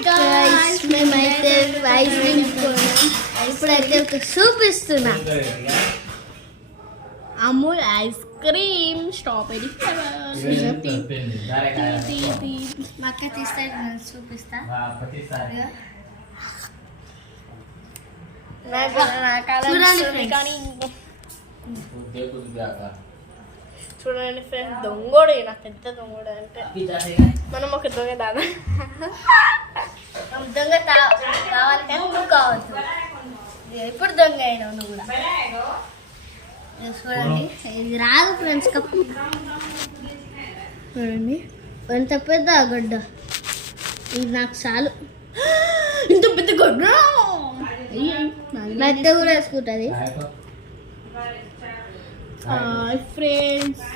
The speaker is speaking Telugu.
guys, మేమైతే ఐస్ క్రీమ్ ఇప్పుడైతే చూపిస్తున్నా అమూల్ ఐస్ క్రీమ్ స్ట్రాబెరీ మా అక్క తీస్తే చూపిస్తా చూడండి ఫ్రెండ్స్ దొంగోడు నాకు పెద్ద దొంగోడు అంటే మనం ఒక దొంగ దాదా దొంగ కావాలి కానీ నువ్వు కావద్దు ఇప్పుడు దొంగ అయినావు నువ్వు కూడా చూడండి ఇది రాదు ఫ్రెండ్స్ కప్పు చూడండి ఎంత పెద్ద గడ్డ ఇది నాకు చాలు ఇంత పెద్ద గడ్డ మెత్త కూడా వేసుకుంటుంది ఫ్రెండ్స్